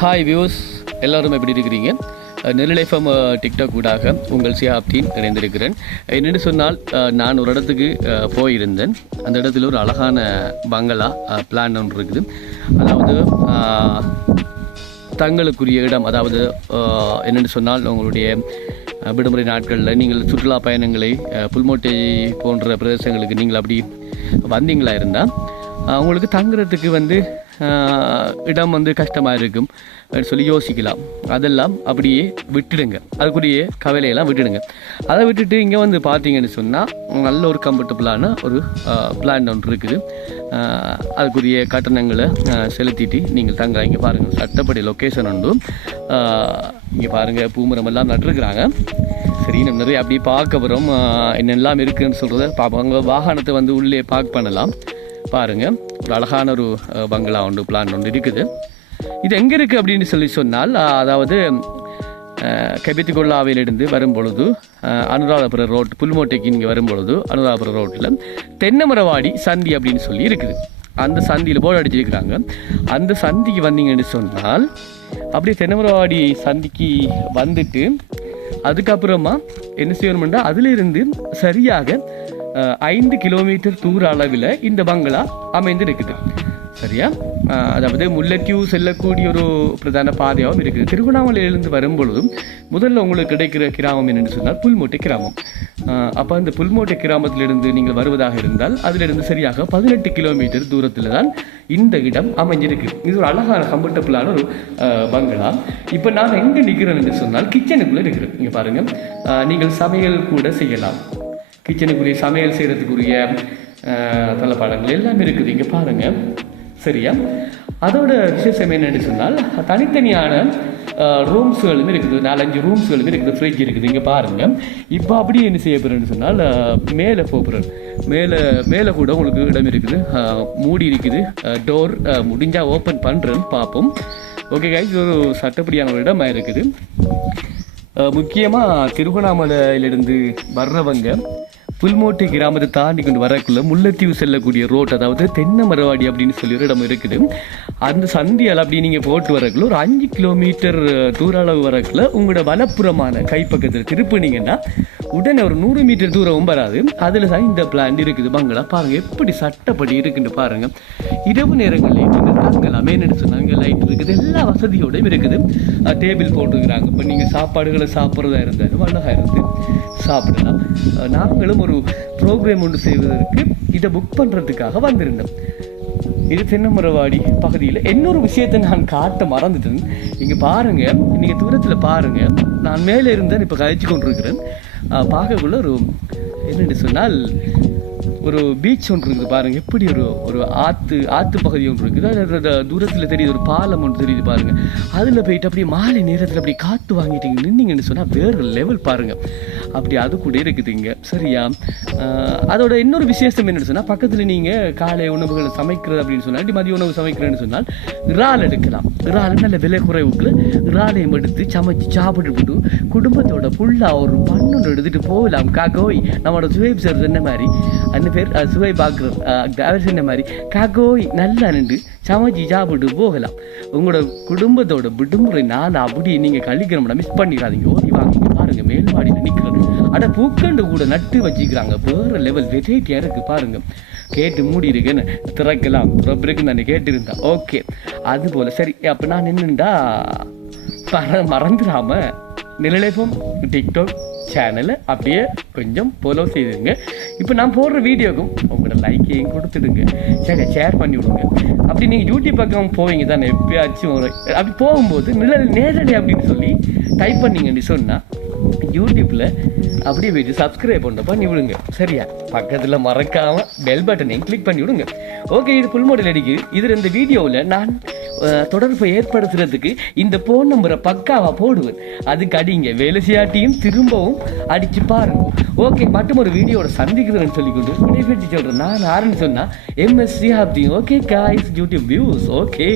Hi views, எல்லோரும் எப்படி இருக்கிறீங்க? நெல்லைஃபம் டிக்டாக் ஊடாக உங்கள் சியாப்தீன் இணைந்திருக்கிறேன். என்னென்னு சொன்னால், நான் ஒரு இடத்துக்கு போயிருந்தேன். அந்த இடத்துல ஒரு அழகான பங்களா பிளான் ஒன்று இருக்குது. அதாவது தங்களுக்குரிய இடம், அதாவது என்னென்னு சொன்னால், உங்களுடைய விடுமுறை நாட்களில் நீங்கள் சுற்றுலா பயணங்களை புல்மோட்டை போன்ற பிரதேசங்களுக்கு நீங்கள் அப்படி வந்தீங்களா இருந்தால் உங்களுக்கு தங்குறதுக்கு இடம் கஷ்டமாக இருக்கும் சொல்லி யோசிக்கலாம். அதெல்லாம் அப்படியே விட்டுடுங்க, அதுக்குரிய கவலையெல்லாம் விட்டுடுங்க. அதை விட்டுட்டு இங்கே பார்த்தீங்கன்னு சொன்னால் நல்ல ஒரு கம்ஃபர்டபுளான ஒரு பிளான் ஒன்று இருக்குது. அதுக்குரிய கட்டணங்களை செலுத்திட்டு நீங்கள் தங்க. இங்கே பாருங்கள், சட்டப்படி லொக்கேஷன் உண்டு. இங்கே பாருங்கள், பூமரமெல்லாம் நட்டுருக்குறாங்க. சரி, நம்ம நிறைய அப்படியே பார்க்க வரோம். என்னெல்லாம் இருக்குதுன்னு சொல்கிறத பார்ப்பாங்க. வாகனத்தை உள்ளே பார்க் பண்ணலாம். பாருங்கள், ஒரு அழகான ஒரு பங்களா ஒன்று பிளான் ஒன்று இருக்குது. இது எங்கே இருக்குது அப்படின்னு சொன்னால், அதாவது கெபித்திகொல்லாவிலிருந்து வரும்பொழுது அனுராதபுரம் ரோட், புல்மோட்டைக்கு இங்கே வரும்பொழுது அனுராதபுரம் ரோட்டில் தென்னமரவாடி சந்தி அப்படின்னு சொல்லி இருக்குது. அந்த சந்தியில் போர்டு அடிச்சிருக்கிறாங்க. அந்த சந்திக்கு வந்தீங்கன்னு சொன்னால் அப்படியே தென்னமரவாடி சந்திக்கு வந்துட்டு அதுக்கப்புறமா என்ன செய்யணும்னா, அதிலிருந்து சரியாக 5 கிலோமீட்டர் தூர அளவில் இந்த பங்களா அமைந்து இருக்குது. சரியா? அதாவது முல்லைத்தீவு செல்லக்கூடிய ஒரு பிரதான பாதையாகவும் இருக்குது. திருவண்ணாமலையிலிருந்து வரும்பொழுதும் முதல்ல உங்களுக்கு கிடைக்கிற கிராமம் என்னென்னு சொன்னால் புல்மோட்டை கிராமம். அப்போ அந்த புல்மோட்டை கிராமத்திலிருந்து நீங்கள் வருவதாக இருந்தால் அதிலிருந்து சரியாக 18 கிலோமீட்டர் தூரத்தில் தான் இந்த இடம் அமைஞ்சிருக்கு. இது ஒரு அழகான கம்ஃபர்டபுளான ஒரு பங்களா. இப்போ நான் எங்கே நிற்கிறேன் என்று சொன்னால் கிச்சனுக்குள்ளே இருக்கிறேன். இங்கே பாருங்கள், நீங்கள் சமையல் கூட செய்யலாம். கிச்சனுக்குரிய சமையல் செய்கிறதுக்குரிய தளபாடங்கள் எல்லாமே இருக்குது. இங்கே பாருங்கள். சரியா? அதோட விசேஷம் என்னென்னு சொன்னால், தனித்தனியான ரூம்ஸ்களும் இருக்குது. 4-5 ரூம்ஸ்களும் இருக்குது. ஃப்ரிட்ஜ் இருக்குது. இங்கே பாருங்கள். இப்போ அப்படியே என்ன செய்ய போகிறேன்னு சொன்னால், மேலே போகிறேன். மேலே கூட உங்களுக்கு இடம் இருக்குது. மூடி இருக்குது. டோர் முடிஞ்சால் ஓப்பன் பண்ணுறேன்னு பார்ப்போம். ஓகே கைஸ், ஒரு சட்டப்படியான ஒரு இடமாக இருக்குது. முக்கியமாக திருவண்ணாமலையிலிருந்து வர்றவங்க புல்மோட்டை கிராமத்தை தாண்டி கொண்டு வரக்குள்ள முல்லைத்தீவு செல்லக்கூடிய ரோட், அதாவது தென்னமரவாடி அப்படின்னு சொல்லி ஒரு இடம் இருக்குது. அந்த சந்தியால் அப்படி நீங்கள் போட்டு வரக்குள்ள ஒரு 5 கிலோமீட்டர் தூர அளவு வரக்குள்ள உங்களோட வலப்புறமான கைப்பக்கத்தில் திருப்பினீங்கன்னா உடனே ஒரு 100 மீட்டர் தூரம் வராது. அதில் தான் இந்த பிளான் இருக்குது. பங்களா பாருங்கள், எப்படி சட்டப்படி இருக்குன்னு பாருங்கள். இரவு நேரங்களில் நீங்கள் தங்கலாம். என்னென்னு சொன்னாங்க, லைட் இருக்குது, எல்லா வசதியோடையும் இருக்குது. டேபிள் போட்டுருக்குறாங்க. இப்போ நீங்கள் சாப்பாடுகளை சாப்பிட்றதா இருந்தாலும் அழகாக இருந்து சாப்பிடலாம். நாங்களும் ஒரு ப்ரோக்ராம் ஒன்று செய்வதற்கு இதை புக் பண்ணுறதுக்காக வந்திருந்தோம். இது தென்னமரவாடி பகுதியில். இன்னொரு விஷயத்தை நான் காட்ட மறந்துட்டேன். இங்கே பாருங்கள், நீங்கள் தூரத்தில் பாருங்கள். நான் மேலே இருந்தேன், இப்போ கழிச்சு கொண்டிருக்கிறேன். பார்க்கக்குள்ள ஒரு என்னென்னு சொன்னால், ஒரு பீச் ஒன்று இருக்குது. பாருங்கள், எப்படி ஒரு ஆற்று பகுதி ஒன்று இருக்குது. அது தூரத்தில் தெரியுது, ஒரு பாலம் ஒன்று தெரியுது. பாருங்கள், அதில் போயிட்டு அப்படியே மாலை நேரத்தில் அப்படி காற்று வாங்கிட்டீங்க நின்னீங்கன்னு சொன்னால் வேறு லெவல் பாருங்கள். அப்படி அது கூட இருக்குது இங்கே. சரியா? அதோட இன்னொரு விசேஷம் என்னென்னு சொன்னால், பக்கத்தில் நீங்கள் காலை உணவுகளை சமைக்கிறது அப்படின்னு சொன்னால், மதிய உணவு சமைக்கிறேன்னு சொன்னால் இறால் எடுக்கலாம். இறால் நல்ல விலை குறைவுக்கு இறாலையும் எடுத்து சமைச்சு சாப்பிட்டு குடும்பத்தோட ஃபுல்லாக ஒரு பண்ணொன்று எடுத்துகிட்டு போகலாம். காக்கோய், நம்மளோட சுவைப் சார் சொன்ன மாதிரி, அந்த பேர் சுவை பார்க்குறோம். அவர் சொன்ன மாதிரி காக்கோய் நல்லா நின்று சமைச்சு சாப்பிட்டு போகலாம். உங்களோட குடும்பத்தோட விடுமுறை நாள் அப்படி நீங்கள் கழிக்கிறோம்னா மிஸ் பண்ணிடாதீங்க. ஓடி வாங்க. பாருங்க, மேல்வாடியில் நிற்கிறது. ஆனால் பூக்கண்டு கூட நட்டு வச்சுக்கிறாங்க. வேறு லெவல் வெரைட்டியாக இருக்குது. பாருங்கள், கேட்டு மூடி இருக்குன்னு திறக்கலாம். திறப்பிற்கு நான் கேட்டிருந்தா ஓகே. அதுபோல் சரி. அப்போ நான் என்னண்டா மறந்துடாமல் நிலைப்போம் டிக்டாக் சேனலை அப்படியே கொஞ்சம் ஃபாலோ செய்துங்க. இப்போ நான் போடுற வீடியோக்கும் உங்களோட லைக்கையும் கொடுத்துடுங்க. சரி, ஷேர் பண்ணி விடுங்க. அப்படி நீங்கள் யூடியூப் பக்கம் போவீங்க தானே, எப்பயாச்சும் அப்படி போகும்போது நேரடி அப்படின்னு சொல்லி டைப் பண்ணிங்கன்னு சொன்னால் யூடியூப்பில் அப்படியே போயிட்டு சப்ஸ்கிரைப் பண்ணி விடுங்க. சரியா? பக்கத்தில் மறக்காமல் பெல் பட்டனையும் கிளிக் பண்ணி விடுங்க. ஓகே, இது புல்மோட்டை அடிக்கு. இதில் இந்த வீடியோவில் நான் தொடர்பை ஏற்படுத்துறதுக்கு இந்த ஃபோன் நம்பரை பக்காவாக போடுவேன். அதுக்கு அடிங்க. வேலை செய்யாட்டியும் திரும்பவும் அடித்து பாருங்க. ஓகே, மட்டும் ஒரு வீடியோட சந்திக்கிறேன்னு சொல்லிக்கொண்டு விடைபெற்று சொல்கிறேன். நான் யாருன்னு சொன்னால் MS Siyabdeen. Okay guys, YouTube views. Okay.